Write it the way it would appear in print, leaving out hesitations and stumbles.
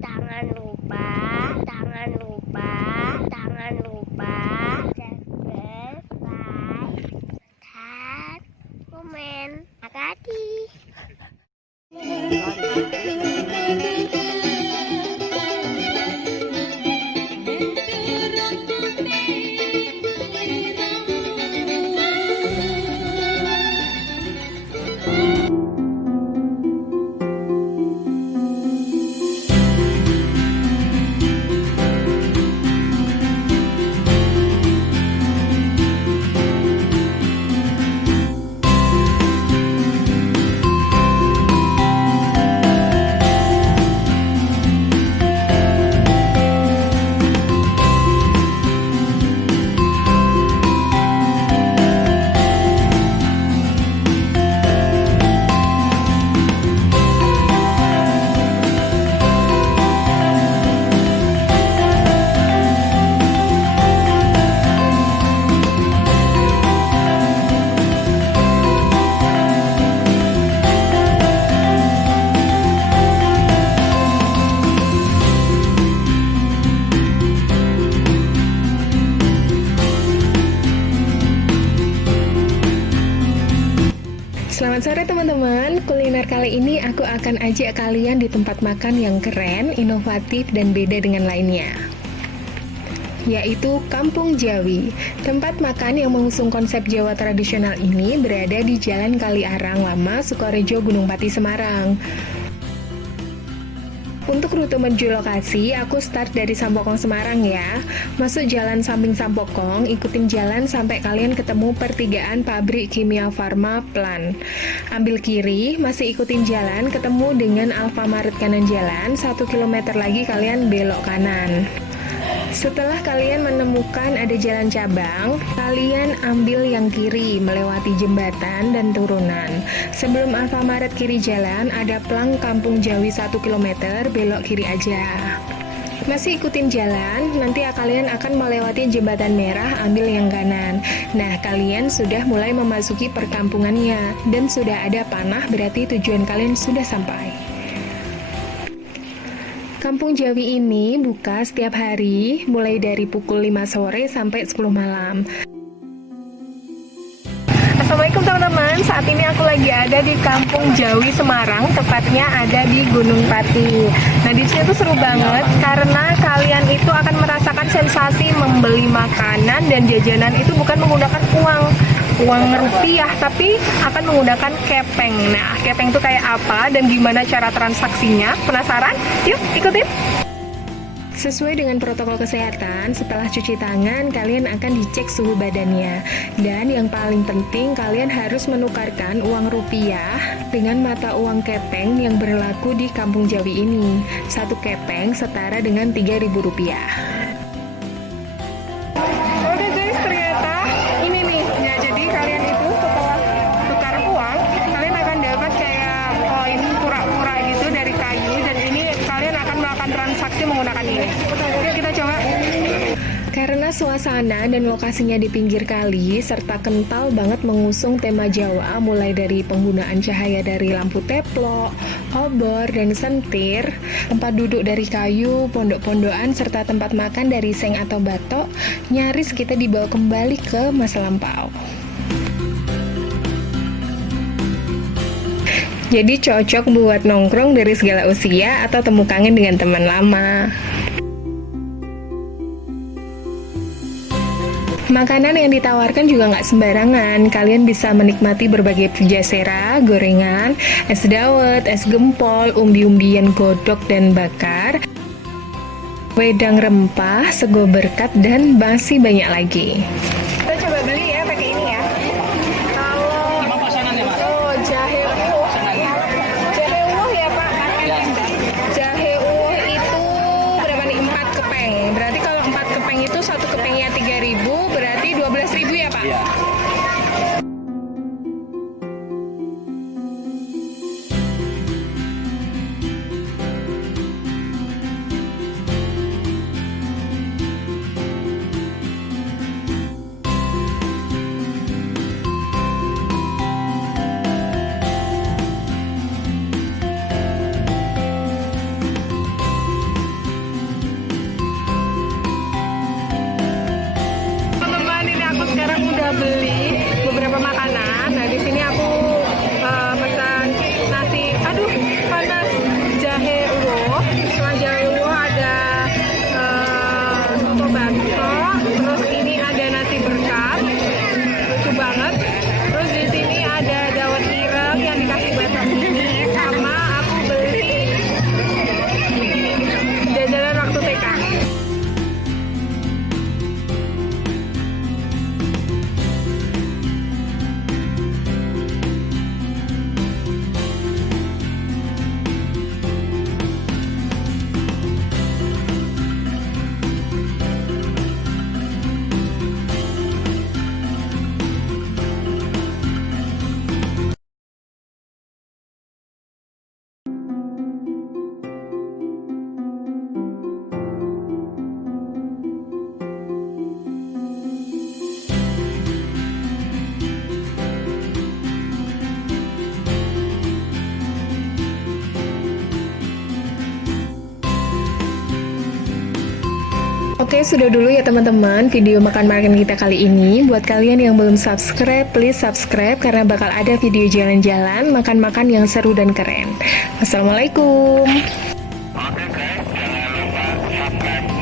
Jangan lupa, jangan lupa, jangan lupa subscribe, like, dan komen. Makasih. Selamat sore teman-teman, kuliner kali ini aku akan ajak kalian di tempat makan yang keren, inovatif, dan beda dengan lainnya, yaitu Kampung Jawi. Tempat makan yang mengusung konsep Jawa tradisional ini berada di Jalan Kaliarang Lama, Sukorejo, Gunung Pati, Semarang. Untuk rute menuju lokasi, aku start dari Sampokong, Semarang ya. Masuk jalan samping Sampokong, ikutin jalan sampai kalian ketemu pertigaan pabrik Kimia Farma Plant. Ambil kiri, masih ikutin jalan, ketemu dengan Alfamart kanan jalan, 1 km lagi kalian belok kanan. Setelah kalian menemukan ada jalan cabang, kalian ambil yang kiri melewati jembatan dan turunan. Sebelum Alfamart kiri jalan, ada plang Kampung Jawi 1 km, belok kiri aja. Masih ikutin jalan, nanti kalian akan melewati jembatan merah, ambil yang kanan. Nah, kalian sudah mulai memasuki perkampungannya, dan sudah ada panah, berarti tujuan kalian sudah sampai. Kampung Jawi ini buka setiap hari, mulai dari pukul 5 sore sampai 10 malam. Assalamualaikum teman-teman, saat ini aku lagi ada di Kampung Jawi Semarang, tepatnya ada di Gunung Pati. Nah, di sini tuh seru banget karena kalian itu akan merasakan sensasi membeli makanan dan jajanan itu bukan menggunakan uang rupiah, tapi akan menggunakan kepeng. Nah, kepeng itu kayak apa dan gimana cara transaksinya? Penasaran? Yuk, ikutin! Sesuai dengan protokol kesehatan, setelah cuci tangan, kalian akan dicek suhu badannya. Dan yang paling penting, kalian harus menukarkan uang rupiah dengan mata uang kepeng yang berlaku di Kampung Jawi ini. Satu kepeng setara dengan Rp3.000. Oke guys, ternyata ini nih. Ya, jadi kalian itu setelah tukar uang, kalian akan dapat kayak koin pura-pura gitu dari kayu, dan ini kalian akan melakukan transaksi menggunakan ini. Yuk kita coba. Karena suasana dan lokasinya di pinggir kali serta kental banget mengusung tema Jawa, mulai dari penggunaan cahaya dari lampu teplok, obor, dan sentir, tempat duduk dari kayu, pondok-pondokan, serta tempat makan dari seng atau batok, nyaris kita dibawa kembali ke masa lampau. Jadi cocok buat nongkrong dari segala usia atau temu kangen dengan teman lama. Makanan yang ditawarkan juga nggak sembarangan. Kalian bisa menikmati berbagai pujasera, gorengan, es dawet, es gempol, umbi-umbian godok dan bakar, wedang rempah, sego berkat, dan masih banyak lagi. Kita coba beli ya pakai ini ya. Kalau jahe uwuh, jahe uwuh ya Pak. Jahe uwuh itu berapa nih? 4 kepeng. Berarti kalau 4 kepeng itu satu kepengnya 3.000, berarti 12.000 ya Pak? Iya. Oke, sudah dulu ya teman-teman video makan-makan kita kali ini. Buat kalian yang belum subscribe, please subscribe karena bakal ada video jalan-jalan, makan-makan yang seru dan keren. Wassalamualaikum. Oke guys, jangan lupa subscribe